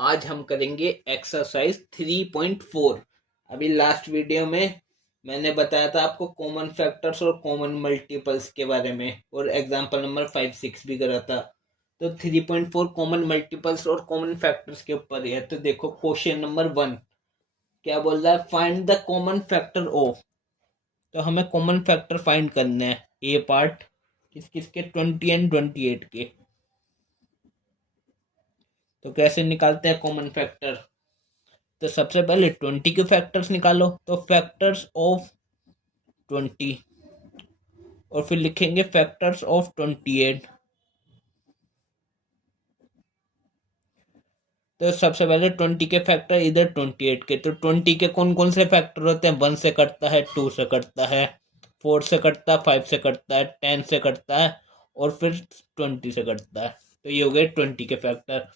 आज हम करेंगे एक्सरसाइज 3.4। अभी लास्ट वीडियो में मैंने बताया था आपको कॉमन फैक्टर्स और कॉमन मल्टीपल्स के बारे में, और एग्जांपल नंबर 5, 6 भी करा था। तो 3.4 कॉमन मल्टीपल्स और कॉमन फैक्टर्स के ऊपर है। तो देखो क्वेश्चन नंबर 1 क्या बोल रहा है, find the common factor of. तो हमें कॉमन फैक्टर फाइंड करने हैं। ए पार्ट किस किस के, 20 एंड 28 के। तो कैसे निकालते हैं कॉमन फैक्टर। तो सबसे पहले 20 के फैक्टर्स निकालो। तो फैक्टर्स ऑफ 20, और फिर लिखेंगे फैक्टर्स ऑफ 28। तो सबसे पहले 20 के फैक्टर इधर 28 के। तो 20 के कौन कौन से फैक्टर होते हैं, 1 से कटता है, 2 से कटता है, 4 से कटता है, 5 से कटता है, 10 से कटता है, और फिर 20 से कटता है। तो ये हो गए 20 के फैक्टर।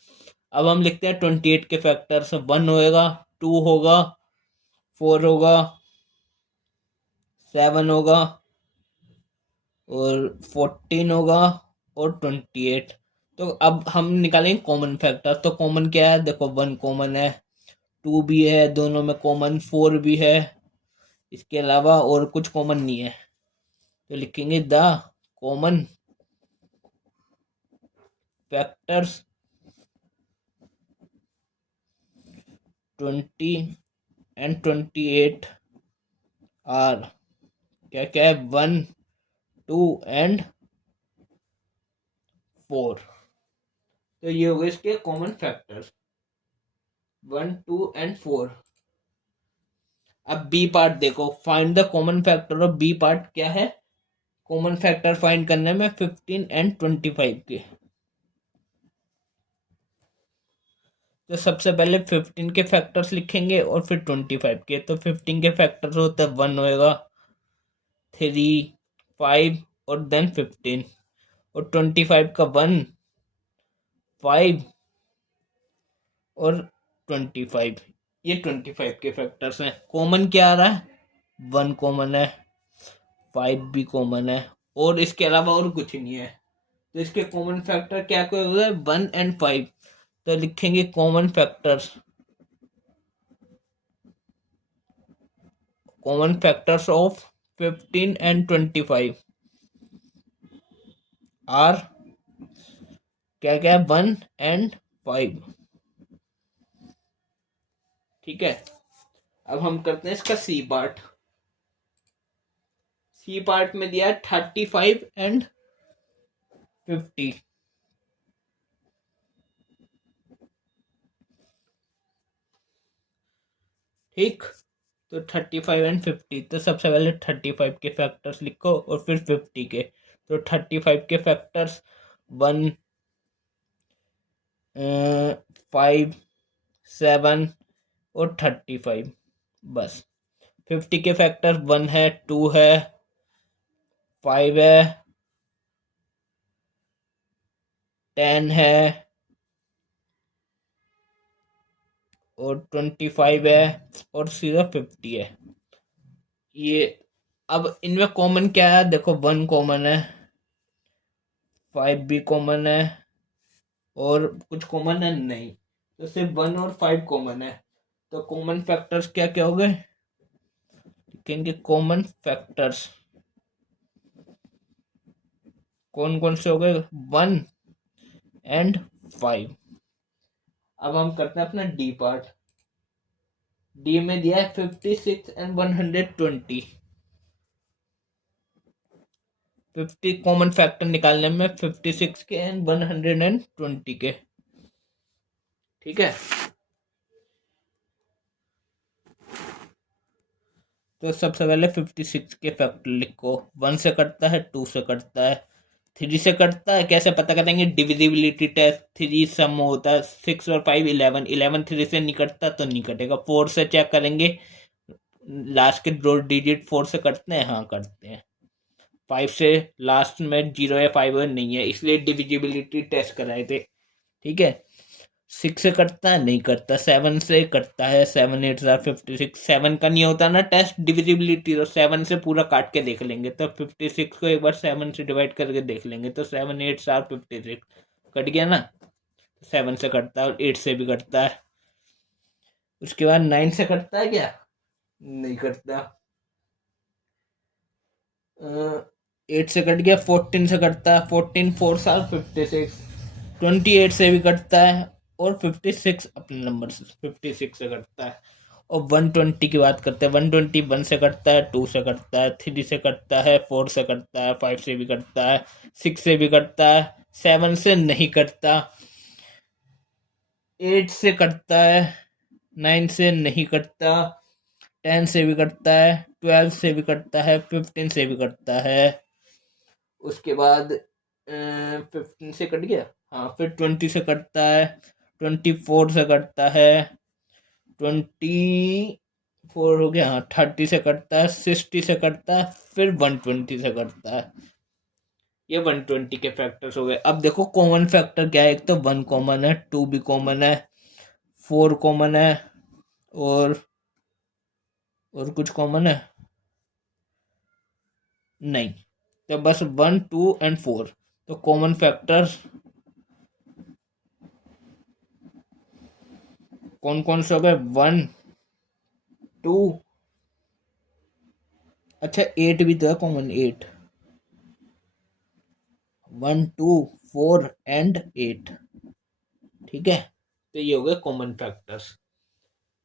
अब हम लिखते हैं 28 के फैक्टर्स। 1 होगा, 2 होगा, 4 होगा, 7 होगा, और 14 होगा, और 28। तो अब हम निकालेंगे कॉमन फैक्टर। तो कॉमन क्या है, देखो 1 कॉमन है, 2 भी है, दोनों में कॉमन, 4 भी है, इसके अलावा और कुछ कॉमन नहीं है। तो लिखेंगे the common factors 20 and 28 are क्या क्या है, 1, 2 एंड 4। तो ये हो गए इसके कॉमन फैक्टर्स 1, 2 एंड 4। अब बी पार्ट देखो, find the common factor of B part क्या है, कॉमन फैक्टर फाइंड करने में 15 एंड 25 के। तो सबसे पहले 15 के फैक्टर्स लिखेंगे और फिर 25 के। तो 15 के फैक्टर्स होते हैं, 1 होएगा, 3, 5 और देन 15, और 25 का 1, 5 और 25। ये 25 के फैक्टर्स हैं। कॉमन क्या आ रहा है, 1 कॉमन है, 5 भी कॉमन है, और इसके अलावा और कुछ नहीं है। तो इसके कॉमन फैक्टर क्या क्या हो गए, 1 एंड 5। तो लिखेंगे common factors of 15 and 25 are क्या क्या, 1 एंड 5। ठीक है। अब हम करते हैं इसका सी पार्ट। सी पार्ट में दिया है 35 एंड 50। ठीक। तो 35 एंड 50। तो सबसे पहले 35 के फैक्टर्स लिखो और फिर 50 के। तो 35 के फैक्टर्स 1, 5, 7 और 35, बस। 50 के फैक्टर 1 है, 2 है, 5 है, 10 है, और 25 है, और सीधा 50 है। ये अब इनमें कॉमन क्या है, देखो 1 कॉमन है, 5 भी कॉमन है, और कुछ कॉमन है नहीं। तो सिर्फ 1 और 5 कॉमन है। तो कॉमन फैक्टर्स क्या क्या हो गए, लिखेंगे कॉमन फैक्टर्स कौन कौन से हो गए, 1 एंड 5। अब हम करते हैं अपना डी पार्ट। डी में दिया है 56 एंड 120। 50 कॉमन फैक्टर निकालने में 56 के एंड 120 के। ठीक है। तो सबसे पहले 56 के फैक्टर लिखो। 1 से कटता है, 2 से कटता है, 3 से कटता है। कैसे पता करेंगे, डिविजिबिलिटी टेस्ट। 3 सम होता है, 6 और 5 11, 11 3 से नहीं कटता तो नहीं कटेगा। 4 से चेक करेंगे, लास्ट के 2 डिजिट 4 से कटते हैं, हाँ कटते हैं। 5 से लास्ट में 0 या 5 नहीं है, इसलिए डिविजिबिलिटी टेस्ट कराए थे। ठीक है। 6 से कटता है, नहीं कटता। 7 से कटता है, 7 8 56। 7 का नहीं होता ना टेस्ट डिविजिबिलिटी, तो 7 से पूरा काट के देख लेंगे। तो 56 को एक बार 7 से डिवाइड करके देख लेंगे, तो 7 8 56 कट गया ना। 7 से कटता है और 8 से भी कटता है। उसके बाद 9 से कटता है क्या? नहीं कटता। 8 से कट गया, 14 से कटता है, 14 4 साल 56। 28 से भी कटता है और 56 अपने नंबर से 56 से कटता है। और 120 की बात करते हैं। 120 1 से कटता है, 2 से कटता है, 3 से कटता है, 4 से कटता है, 5 से भी कटता है, 6 से भी कटता है, 7 से नहीं कटता, 8 से कटता है, 9 से नहीं कटता, 10 से भी कटता है, 12 से भी कटता है, 15 से भी कटता है। उसके बाद 15 से कट गया। हाँ, फिर 20 से कटता है, 24 से कटता है, 24 हो गया। हाँ, 30 से कटता है, 60 से कटता है, फिर 120 से कटता है। ये 120 के फैक्टर्स हो गए। अब देखो कॉमन फैक्टर क्या है। एक तो 1 कॉमन है, 2 भी कॉमन है, 4 कॉमन है, और कुछ कॉमन है नहीं। तो बस 1 2 एंड 4। तो कॉमन फैक्टर्स कौन कौन से हो गए? 1 2। अच्छा, 8 भी तो है कॉमन, 8। 1 2 4 एंड 8। ठीक है, तो ये हो गए कॉमन फैक्टर्स।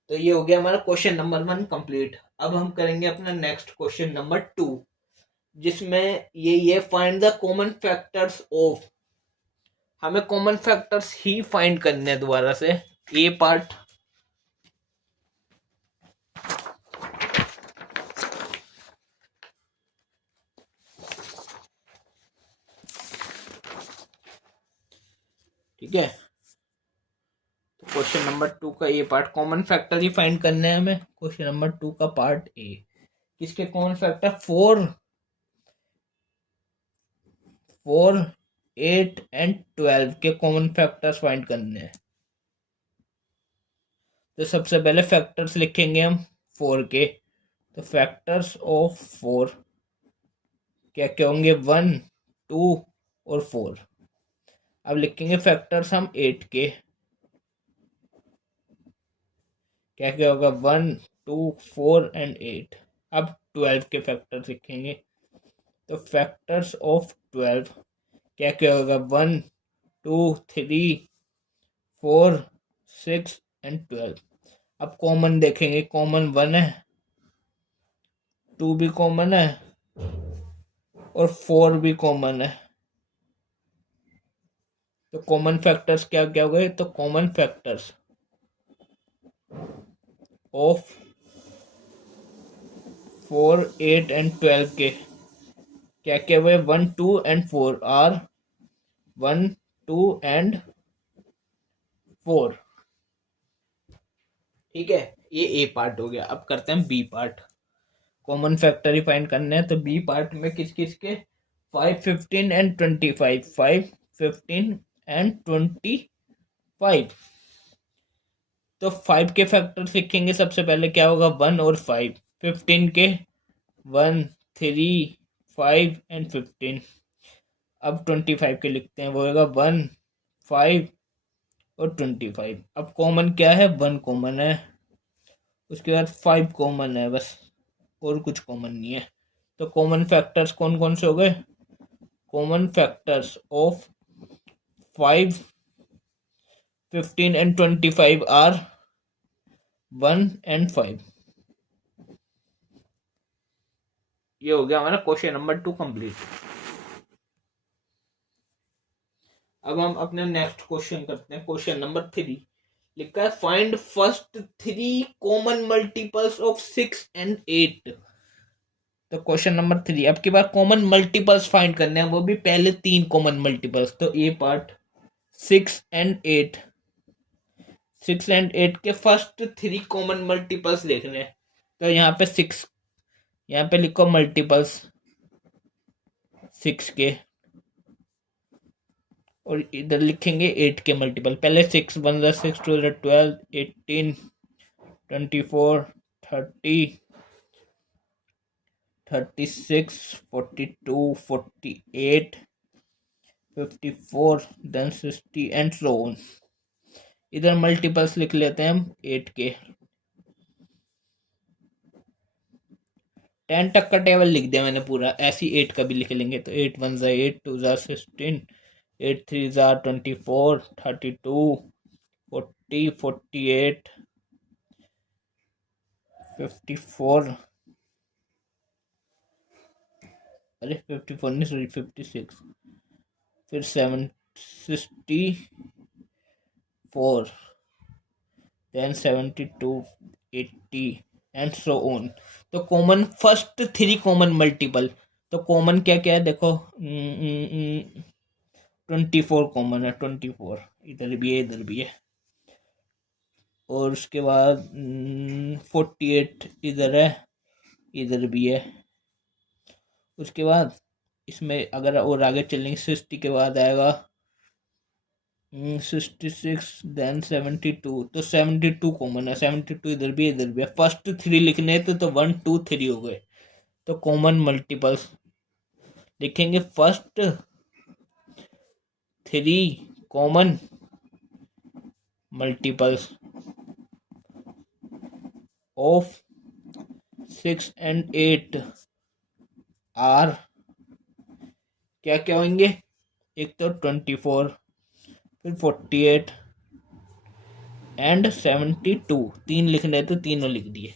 तो ये हो गया हमारा क्वेश्चन नंबर 1 कंप्लीट। अब हम करेंगे अपना नेक्स्ट क्वेश्चन नंबर 2, जिसमें ये find the common factors of. हमें कॉमन फैक्टर्स ही फाइंड करने हैं दोबारा से, ए पार्ट। ठीक है, तो क्वेश्चन नंबर 2 का ए पार्ट, कॉमन फैक्टर ही फाइंड करने हैं हमें। क्वेश्चन नंबर 2 का पार्ट ए, किसके कॉमन फैक्टर? 4 4 8 एंड 12 के कॉमन फैक्टर्स फाइंड करने हैं। तो सबसे पहले फैक्टर्स लिखेंगे हम 4 के। तो फैक्टर्स ऑफ 4 क्या क्या होंगे? 1 2 और 4। अब लिखेंगे फैक्टर्स हम 8 के। क्या क्या होगा? 1 2 4 एंड 8। अब 12 के फैक्टर्स लिखेंगे। तो फैक्टर्स ऑफ 12 क्या क्या होगा? 1 2 3 4 6 एंड 12। अब कॉमन देखेंगे। कॉमन 1 है, 2 भी कॉमन है और 4 भी कॉमन है। तो कॉमन फैक्टर्स क्या क्या हो गए? तो कॉमन फैक्टर्स ऑफ 4 8 एंड 12 के क्या क्या हुए? 1 2 एंड 4 आर 1 2 एंड 4। ठीक है, ये ए पार्ट हो गया। अब करते हैं बी पार्ट। कॉमन फैक्टर ही फाइंड करने हैं। तो बी पार्ट में किस किस के? 5 15 एंड 25। 5 15 एंड 25। तो 5 के फैक्टर सीखेंगे। सबसे पहले क्या होगा? 1 और 5। 15 के 1 3 5 एंड 15। अब 25 के लिखते हैं। वो होगा 1 5 और 25। अब कॉमन क्या है? 1 कॉमन है, उसके बाद 5 कॉमन है बस, और कुछ कॉमन नहीं है। तो कॉमन फैक्टर्स कौन कौन से हो गए? Common factors of 5 15 and 25 are 1 and 5। ये हो गया हमारा क्वेश्चन नंबर 2 कंप्लीट। अब हम अपने नेक्स्ट क्वेश्चन करते हैं। क्वेश्चन नंबर 3 लिखा है find first 3 common multiples of 6 and 8। तो क्वेश्चन नंबर 3, अब की बार कॉमन मल्टीपल्स फाइंड करने हैं, वो भी पहले 3 कॉमन मल्टीपल्स। तो ए पार्ट 6 एंड 8। 6 एंड 8 के फर्स्ट 3 कॉमन मल्टीपल्स देखने हैं। तो यहाँ पे 6, यहाँ पे लिखो मल्टीपल्स 6 के, और इधर लिखेंगे 8 के मल्टीपल। पहले 6 1 6 2 12 18 24 30 36 42 48 54 then 60 and so on। इधर मल्टीपल्स लिख लेते हैं हम 8 के। 10 तक का टेबल लिख दिया मैंने पूरा, ऐसी 8 का भी लिख लेंगे। तो 8 1 ज़ा 8, 2 ज़ा 16, 8 3 ज़ा 24, 32, 40, 48, 54, अरे 54 नहीं सॉरी 56, फिर 64, देन 72, 80 एंड सो ऑन। तो कॉमन फर्स्ट 3 कॉमन मल्टीपल, तो कॉमन क्या क्या है देखो, 24 कॉमन है, 24 इधर भी है इधर भी है। और उसके बाद 48 इधर है इधर भी है। उसके बाद इसमें अगर और आगे चलेंगे 60 के बाद आएगा 66, देन 72, तो 72 कॉमन है, 72 इधर भी इधर भी है। फर्स्ट 3 लिखने थे तो 1 2 3 हो गए। तो कॉमन मल्टीपल्स लिखेंगे first 3 common multiples of 6 and 8 are क्या क्या होंगे, एक तो 24, फिर 48 एंड 72। 3 लिखने तो तीनों लिख दिए।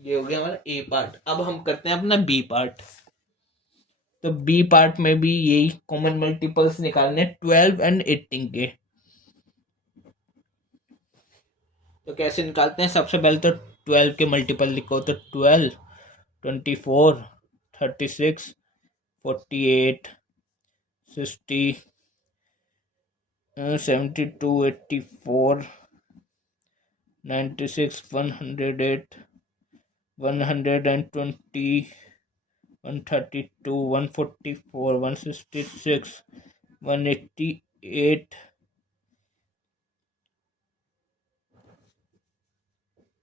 ये हो गया हमारा ए पार्ट। अब हम करते हैं अपना बी पार्ट। तो बी पार्ट में भी यही कॉमन मल्टीपल्स निकालने 12 एंड 18 के। तो कैसे निकालते हैं, सबसे पहले तो 12 के मल्टीपल लिखो। तो 12, 24, 36, 48, 60, 72, 84, 96, 108, 120, 132, 144, 166, 188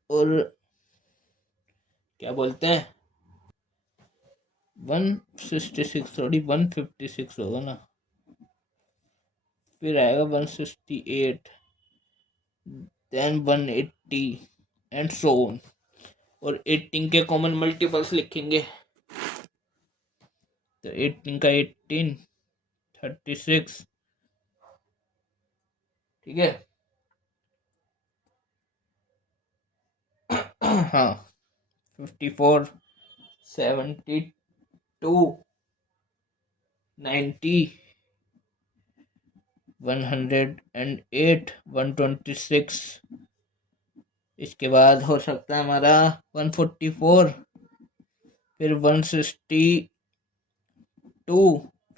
और क्या बोलते हैं 166, थोड़ी 156 होगा ना, फिर आएगा 168, देन 180 एंड सो ऑन। और 18 के कॉमन मल्टीपल्स लिखेंगे। तो 18 का 18, 36, ठीक है। हाँ 54, 72, 90, 108, 126। इसके बाद हो सकता है हमारा 144, फिर 162,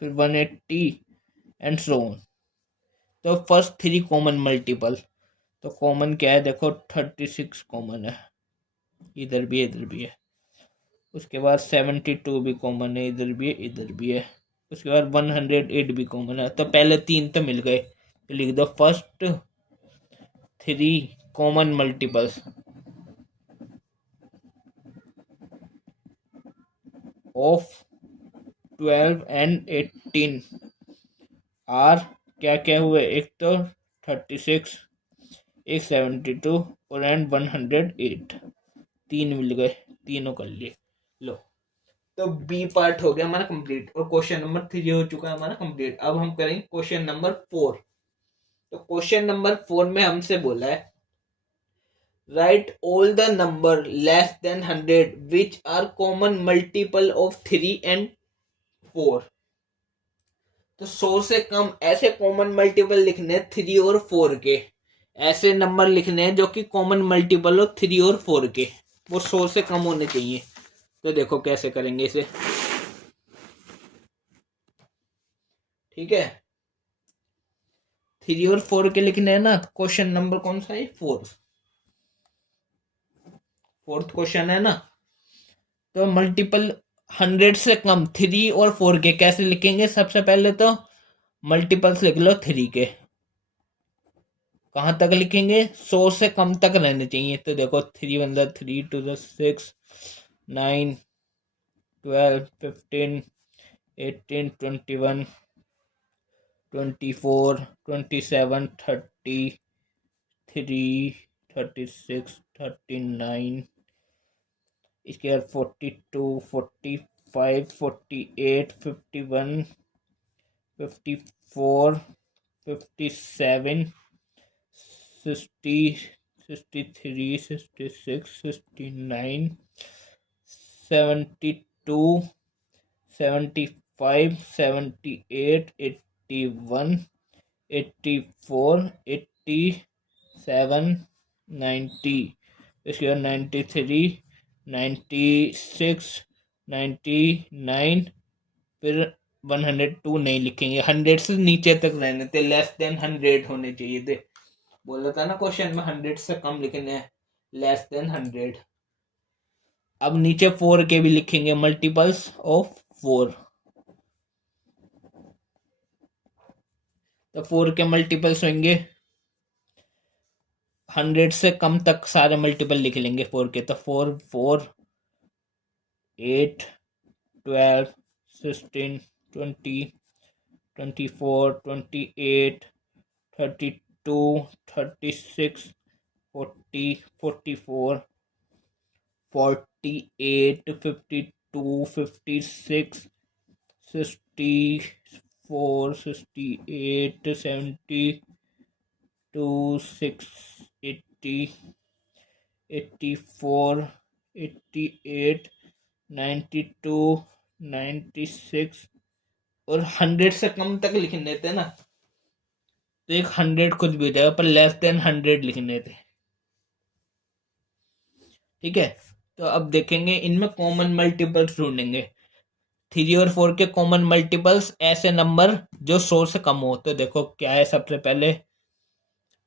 फिर 180 एंड सो ऑन। तो फर्स्ट 3 कॉमन मल्टीपल, तो कॉमन क्या है देखो 36 कॉमन है, इधर भी है इधर भी है। उसके बाद 72 भी कॉमन है, इधर भी है इधर भी है। उसके बाद 108 भी कॉमन है। तो पहले 3 तो मिल गए, तो लिख दो first 3 common multiples of 12 and 18 are क्या क्या हुए, एक तो 36, एक 72 और एंड 108। 3 मिल गए, तीनों कर लिए। लो, तो बी पार्ट हो गया हमारा कंप्लीट और क्वेश्चन नंबर 3 हो चुका है हमारा कंप्लीट। अब हम करेंगे क्वेश्चन नंबर 4। तो क्वेश्चन नंबर 4 में हमसे बोला है write all the number less than 100 which are common multiple of 3 and 4। तो 100 से कम ऐसे कॉमन मल्टीपल लिखने 3 और 4 के, ऐसे नंबर लिखने हैं जो कि कॉमन मल्टीपल हो 3 और 4 के, वो 100 से कम होने चाहिए। तो देखो कैसे करेंगे इसे, ठीक है। 3 और 4 के लिखने हैं ना, क्वेश्चन नंबर कौन सा है, फोर्थ क्वेश्चन है ना। तो मल्टीपल 100 से कम 3 और 4 के कैसे लिखेंगे, सबसे पहले तो मल्टीपल्स लिख लो 3 के। कहाँ तक लिखेंगे, 100 से कम तक रहने चाहिए। तो देखो 3 1 3, 2 6, 9, 12, 15, 18, 21, 24, 27, 33, 36, 39, इसके बाद 42, 45, 48, 51, 54, 57, 60, 63, 66, 69, 72, 75, 78, 81, 84, 87, 90, इसके बाद 93, 96, 99, फिर 102 नहीं लिखेंगे, 100 से नीचे तक रहने थे, लेस देन 100 होने चाहिए थे। बोला था ना क्वेश्चन में 100 से कम लिखने हैं, लेस देन 100। अब नीचे 4 के भी लिखेंगे, मल्टीपल्स ऑफ 4। तो 4 के मल्टीपल्स होंगे, 100 से कम तक सारे मल्टीपल लिख लेंगे 4 के। तो 4, 4, 8, 12, 16, 20, 24, 28, 32, 36, 40, 44, 48, 52, 56, 64, 68, 72, 80, 84, 88, 92, 96 और 100 से कम तक लिखने थे ना, तो एक 100 कुछ भी हो जाएगा, पर लेस देन 100 लिखने थे। ठीक है, तो अब देखेंगे इनमें कॉमन मल्टीपल्स ढूंढेंगे। 3 और 4 के कॉमन मल्टीपल्स, ऐसे नंबर जो 100 से कम हो। तो देखो क्या है, सबसे पहले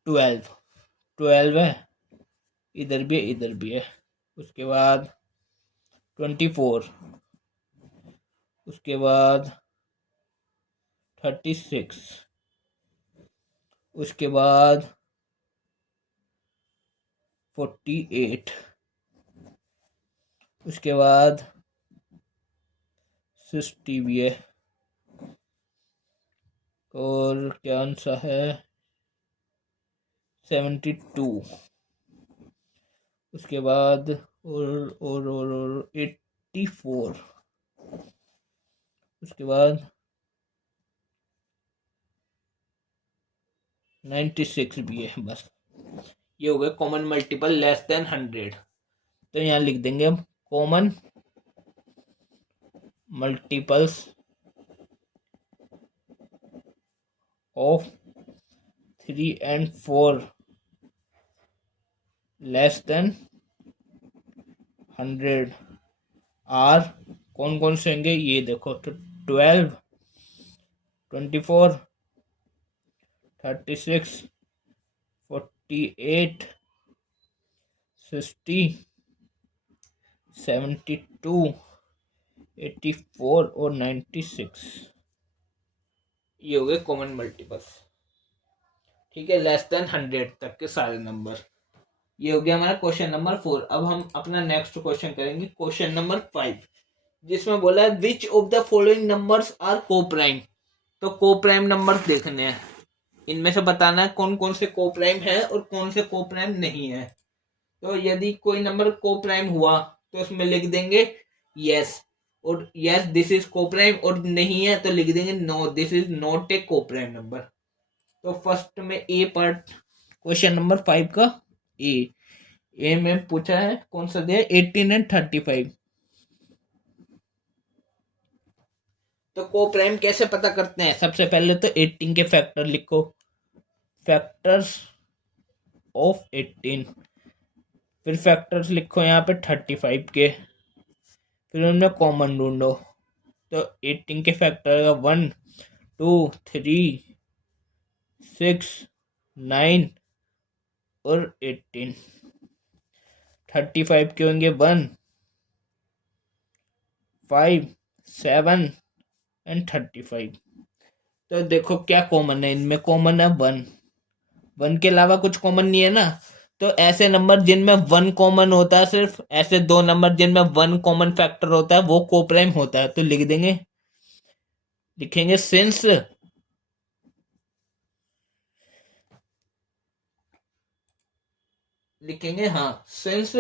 12, 12 है, इधर भी है, इधर भी है। उसके बाद 24, उसके बाद 36, उसके बाद 48, उसके बाद 60 भी है, और क्या आंसर है 72, उसके बाद और 84, उसके बाद 96 भी है। बस ये हो गए कॉमन मल्टीपल लेस देन 100। तो यहाँ लिख देंगे हम common multiples of 3 and 4 less than 100 are कौन कौन से होंगे, ये देखो। तो 12, 24, 36, 48, 60, 72, 84 और 96, ये हो गए कॉमन मल्टीपल्स। ठीक है, लेस देन 100 तक के सारे नंबर। ये हो गया हमारा क्वेश्चन नंबर 4। अब हम अपना नेक्स्ट क्वेश्चन करेंगे, क्वेश्चन नंबर 5, जिसमें बोला है which of the following numbers are coprime. तो को प्राइम नंबर देखने हैं, इनमें से बताना है कौन कौन से को प्राइम है और कौन से को प्राइम नहीं है। तो यदि कोई नंबर को प्राइम हुआ तो उसमें लिख देंगे यस, और yes this is coprime, और नहीं है तो लिख देंगे no this is not a coprime number. तो फर्स्ट में ए पार्ट, क्वेश्चन नंबर 5 का ए में पूछा है कौन सा दिया, 18 and 35। तो को प्राइम कैसे पता करते हैं, सबसे पहले तो 18 के फैक्टर लिखो, फैक्टर्स ऑफ 18, फिर फैक्टर्स लिखो यहाँ पे 35 के, फिर उनमें कॉमन ढूंढो। तो 18 के फैक्टर का 1, 2, 3, 6, 9 और 18। 35 के होंगे 1, 5, 7 एंड 35। तो देखो क्या कॉमन है, इनमें कॉमन है 1, 1 के अलावा कुछ कॉमन नहीं है ना। तो ऐसे नंबर जिनमें 1 कॉमन होता है, सिर्फ ऐसे दो नंबर जिनमें 1 कॉमन फैक्टर होता है वो को प्राइम होता है। तो लिख देंगे, लिखेंगे सिंस लिखेंगे हाँ, since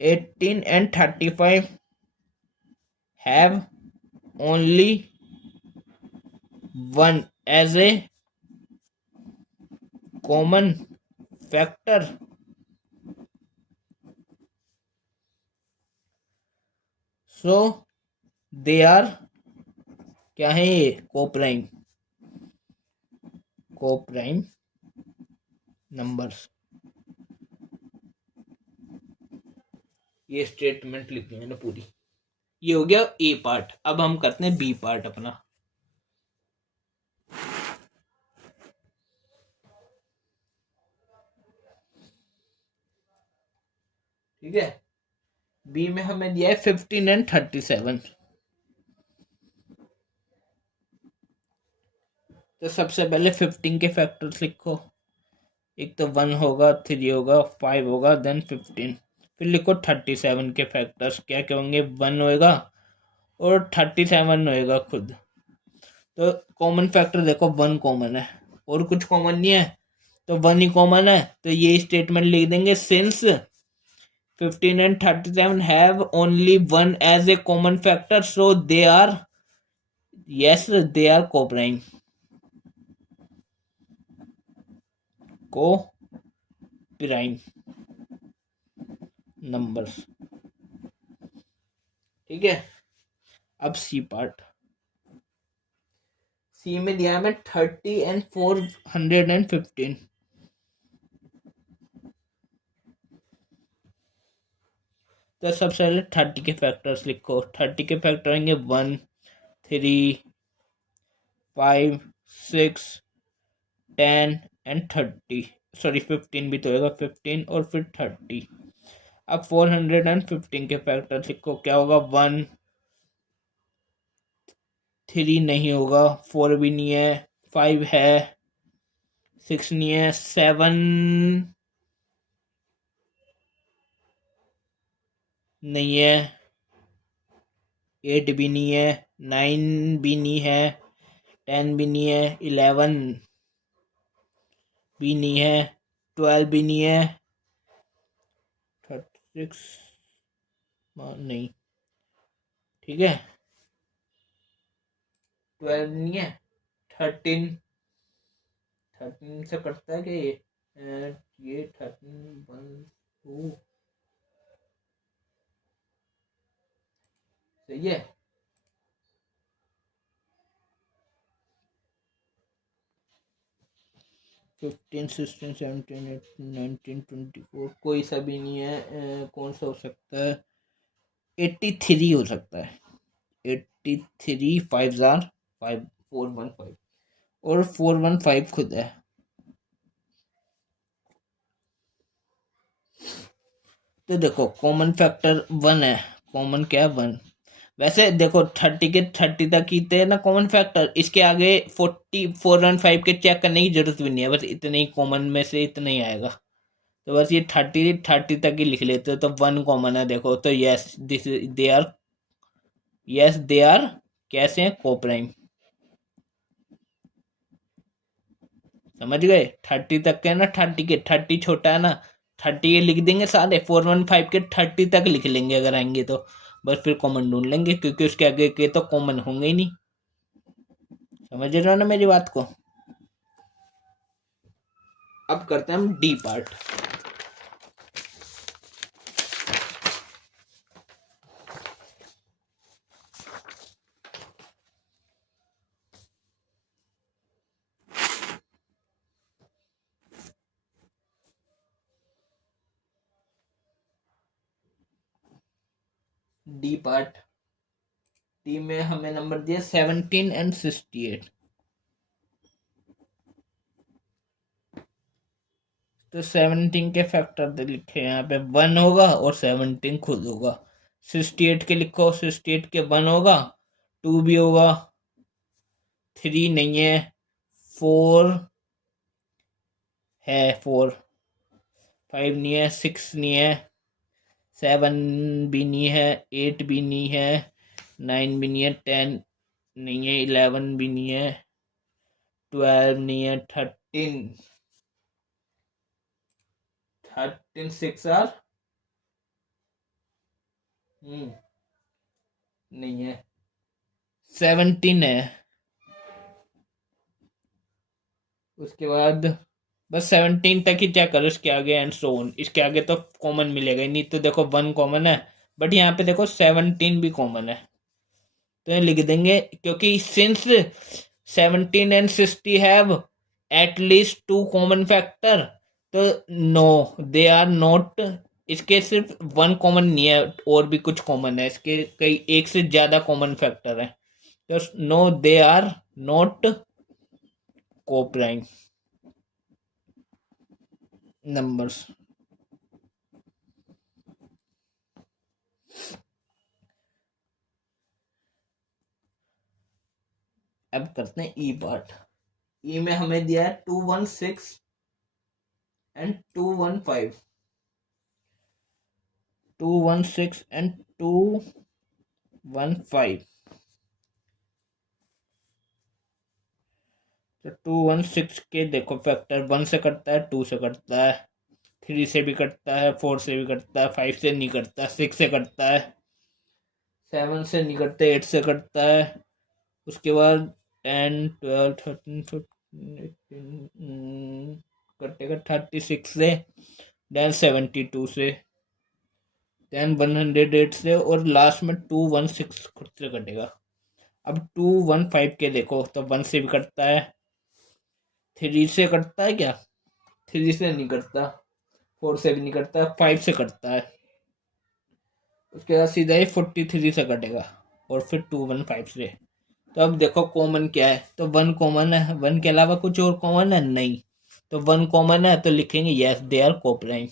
18 and 35 have only one as a common factor, so they are क्या है ये, कोप्राइम नंबर्स। ये स्टेटमेंट लिखी मैंने पूरी। ये हो गया ए पार्ट। अब हम करते हैं बी पार्ट अपना। ठीक है, बी में हमें दिया है 15 and 37। तो सबसे पहले 15 के फैक्टर्स लिखो। एक तो 1 होगा, 3 होगा, 5 होगा, देन 15। फिर लिखो 37 के फैक्टर्स। क्या क्या होंगे, 1 होएगा और 37 होएगा खुद। तो कॉमन फैक्टर देखो 1 कॉमन है और कुछ कॉमन नहीं है, तो 1 ही कॉमन है। तो ये स्टेटमेंट लिख देंगे, since 15 and 37 have only 1 as a common factor, so they are, yes, they are co-prime numbers। ठीक है, अब सी पार्ट। सी में दिया है 30 and 415। तो सबसे पहले 30 के फैक्टर्स लिखो। 30 के फैक्टर होंगे 1, 3, 5, 6, 10 and 30। सॉरी 15 भी तो होगा, 15 और फिर 30। अब 415 के फैक्टर लिखो। क्या होगा, 1, 3 नहीं होगा, 4 भी नहीं है, 5 है, 6 नहीं है, 7 नहीं है, 8 भी नहीं है, 9 भी नहीं है, 10 भी नहीं है, 11 भी नहीं है, 12 भी नहीं है, 36 नहीं, ठीक है, 12 नहीं है, 13 से कटता है क्या ये 13 1 2 सही है। 15 16 17 18 19 24 कोई सा भी नहीं है। कौन सा हो सकता है, 83 हो सकता है। 83 5 जार 5 415 और 415 खुद है। तो देखो कॉमन फैक्टर 1 है, कॉमन क्या है 1। वैसे देखो 30 के 30 तक ही थे ना कॉमन फैक्टर, इसके आगे 415 के चेक करने की जरूरत भी नहीं है, बस इतने ही कॉमन में से इतना ही आएगा। तो बस ये 30 तक ही लिख लेते हो, तो 1 कॉमन है देखो। तो yes this they are, yes they are कैसे हैं, कोप्राइम। समझ गए, 30 तक के ना, 30 के 30 छोटा है ना, 30 के लिख देंगे सारे, 415 के 30 तक लिख लेंगे अगर आएंगे तो। बस फिर कॉमन ढूंढ लेंगे, क्योंकि उसके आगे के तो कॉमन होंगे ही नहीं। समझ रहे हो ना मेरी बात को। अब करते हैं हम D part. D part, D में हमें नंबर दिया 17 and 68। तो 17 के फैक्टर लिखे यहाँ पे, 1 होगा और 17 खुद होगा। 68 के लिखो, 68 के 1 होगा, 2 भी होगा, 3 नहीं है, 4 है, 4 5 नहीं है, 6 नहीं है, 7 भी नहीं है, 8 भी नहीं है, 9 भी नहीं है, 10 नहीं है, 11 भी नहीं है, 12 नहीं है, 13 13 6 आर नहीं है, 17 है। उसके बाद बस 17 तक ही चेक करो, इसके आगे एंड सो ऑन। इसके आगे तो कॉमन मिलेगा ही नहीं, तो देखो 1 कॉमन है, बट यहाँ पे देखो 17 भी कॉमन है, तो ये लिख देंगे, क्योंकि since 17 and 60 have at least 2 common factor, तो नो दे आर नॉट, इसके सिर्फ 1 कॉमन नहीं है, और भी कुछ कॉमन है, इसके कई एक से ज्यादा कॉमन फैक्टर है, तो no they are not coprime numbers. अब करते हैं ई पार्ट। ई में हमें दिया है 216 एंड 215, 216 एंड 215। तो 216 के देखो फैक्टर 1 से कटता है, 2 से कटता है, 3 से भी कटता है, 4 से भी कटता है, 5 से नहीं कटता, 6 से कटता है, 7 से नहीं कटता, 8 से कटता है। उसके बाद 10 12 13 15 18 कटेगा 36 से, देन 72 से, देन 108 से, और लास्ट में 216 खुद से कटेगा। अब 215 के देखो तो 1 से भी कटता है, 3 से कटता है क्या, 3 से नहीं कटता, 4 से भी नहीं कटता, 5 से कटता है। उसके बाद सीधा ही 43 से कटेगा, और फिर 215 से। तो अब देखो कॉमन क्या है, तो 1 कॉमन है, 1 के अलावा कुछ और कॉमन है नहीं, तो 1 कॉमन है, तो लिखेंगे यस दे आर कोप्राइम।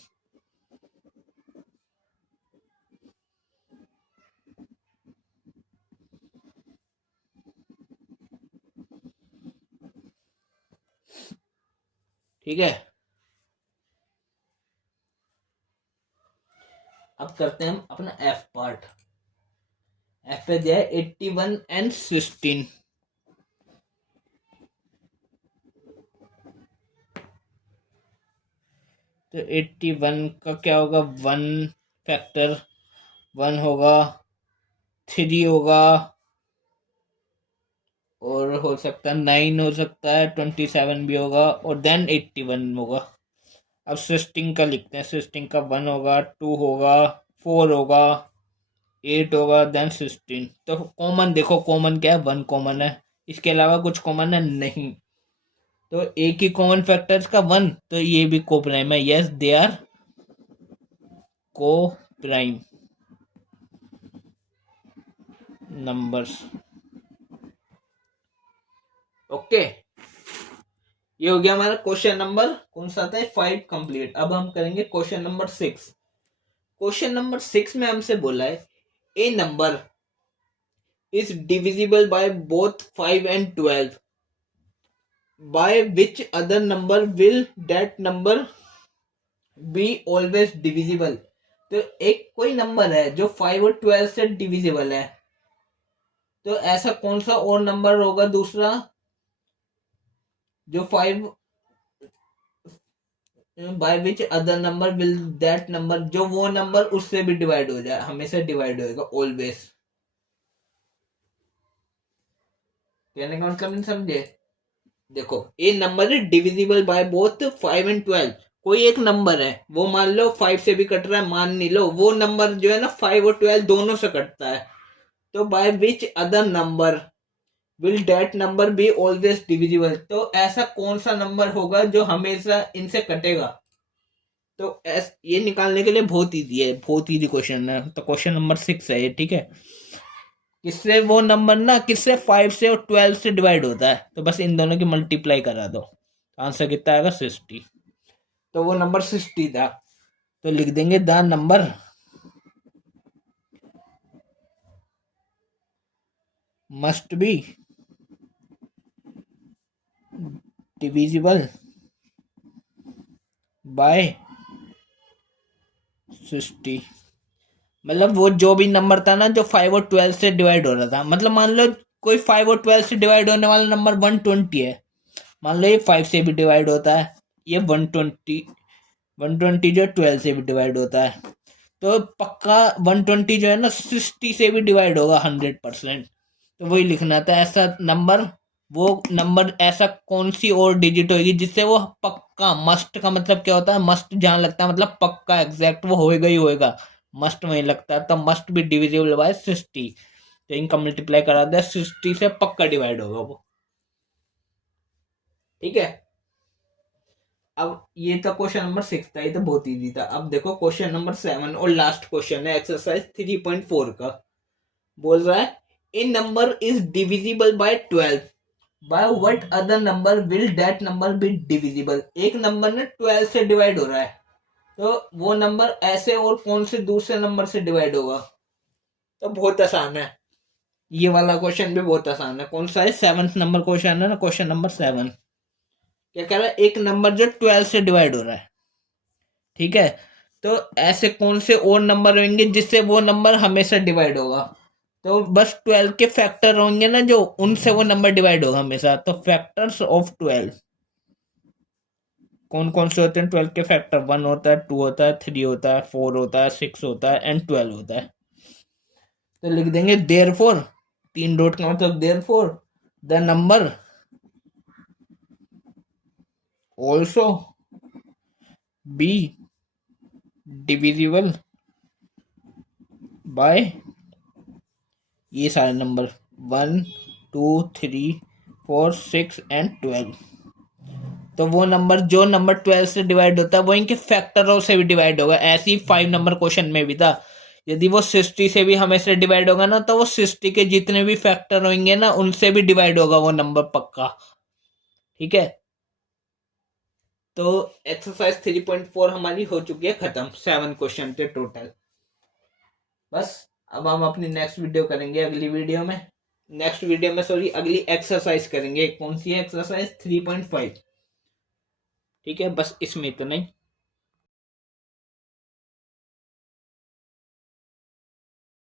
ठीक है, अब करते हैं हम अपना एफ पार्ट। एफ पे दिया है 81 एंड 16। तो 81 का क्या होगा, 1 फैक्टर 1 होगा, 3 होगा, और हो सकता है 9 हो सकता है, 27 भी होगा, और देन 81 होगा। अब सिस्टिंग का लिखते हैं, सिस्टिंग का 1 होगा, 2 होगा, 4 होगा, 8 होगा, देन 16। तो कॉमन देखो, कॉमन क्या है, 1 कॉमन है, इसके अलावा कुछ कॉमन है नहीं, तो एक ही कॉमन फैक्टर्स का 1, तो ये भी को प्राइम है, यस दे आर को प्राइम नंबर्स। ओके, ये हो गया हमारा क्वेश्चन नंबर कौन सा था, 5 कंप्लीट। अब हम करेंगे क्वेश्चन नंबर 6। क्वेश्चन नंबर 6 में हमसे बोला है a number is divisible by both 5 and 12, by which other number will that number be always divisible. तो एक कोई नंबर है जो 5 और 12 से डिविजिबल है, तो ऐसा कौन सा और नंबर होगा दूसरा जो 5, bye which other number will that number, जो वो नंबर उससे भी डिवाइड हो जाए, हमेशा डिवाइड होएगा ऑलवेज। कहने का मतलब नहीं समझे, देखो a number is divisible by both 5 and 12। कोई एक नंबर है, वो मान लो 5 से भी कट रहा है, मान नहीं लो, वो नंबर जो है ना 5 और 12 दोनों से कटता है, तो by which other number will that number be always divisible, तो ऐसा कौन सा नंबर होगा जो हमेशा इनसे कटेगा। तो ये निकालने के लिए बहुत इजी है, बहुत इजी क्वेश्चन है, तो क्वेश्चन नंबर 6 है ये, ठीक है। किससे वो नंबर ना, किससे 5 से और 12 से डिवाइड होता है, तो बस इन दोनों की मल्टीप्लाई करा दो, आंसर कितना आएगा 60। तो वो नंबर 60 था, तो लिख देंगे the number must be divisible by 60। मतलब वो जो भी नंबर था ना जो 5 और 12 से डिवाइड हो रहा था, मतलब मान लो कोई 5 और 12 से डिवाइड होने वाला नंबर 120 है, मान लो ये 5 से भी डिवाइड होता है, ये 120 120 जो 12 से भी डिवाइड होता है, तो पक्का 120 जो है ना 60 से भी डिवाइड होगा 100%। तो वही लिखना था, ऐसा नंबर, वो नंबर ऐसा कौन सी और डिजिट होगी जिससे वो पक्का, मस्ट का मतलब क्या होता है, मस्ट जहाँ लगता है मतलब पक्का एग्जैक्ट वो होएगा ही होएगा, मस्ट वहीं लगता है, तो मस्ट भी डिविजिबल बाय 60। तो इनका मल्टीप्लाई करा दिया, 60 से पक्का डिवाइड होगा वो। ठीक है, अब ये था क्वेश्चन नंबर 6 था, ये तो बहुत इजी था। अब देखो क्वेश्चन नंबर 7 और लास्ट क्वेश्चन है एक्सरसाइज 3.4 का। बोल रहा है an number is divisible by 12, by what other number will that number be divisible. एक नंबर ने 12 से डिवाइड हो रहा है, तो वो नंबर ऐसे और कौन से दूसरे नंबर से डिवाइड होगा। तो बहुत आसान है, ये वाला क्वेश्चन भी बहुत आसान है। कौन सा है, 7th नंबर क्वेश्चन है ना, क्वेश्चन नंबर 7। क्या कह रहा है, एक नंबर जो 12 से डिवाइड हो रहा है, ठीक है, तो ऐसे कौन से और नंबर होंगे जिससे वो नंबर हमेशा डिवाइड होगा। तो बस 12 के फैक्टर होंगे ना जो, उनसे वो नंबर डिवाइड होगा हमेशा। तो फैक्टर्स ऑफ 12 कौन कौन से होते हैं, 12 के फैक्टर 1 होता है, 2 होता है, 3 होता है, 4 होता है, 6 होता है एंड 12 होता है। तो लिख देंगे देयरफॉर, 3 डॉट का मतलब therefore the number also be divisible by ये सारे नंबर 1 2 3 4 6 एंड 12। तो वो नंबर जो नंबर 12 से डिवाइड होता है वो इनके फैक्टरों से भी डिवाइड होगा। ऐसे ही 5 नंबर क्वेश्चन में भी था, यदि वो 60 से भी हमेशा डिवाइड होगा ना, तो वो 60 के जितने भी फैक्टर होंगे ना उनसे भी डिवाइड होगा वो नंबर पक्का। ठीक है, तो एक्सरसाइज 3.4 हमारी हो चुकी है खत्म, 7 क्वेश्चन थे टोटल। बस अब हम अपनी नेक्स्ट वीडियो करेंगे, अगली वीडियो में, नेक्स्ट वीडियो में सॉरी अगली एक्सरसाइज करेंगे। कौन सी है, एक्सरसाइज 3.5। ठीक है, बस इसमें इतना ही।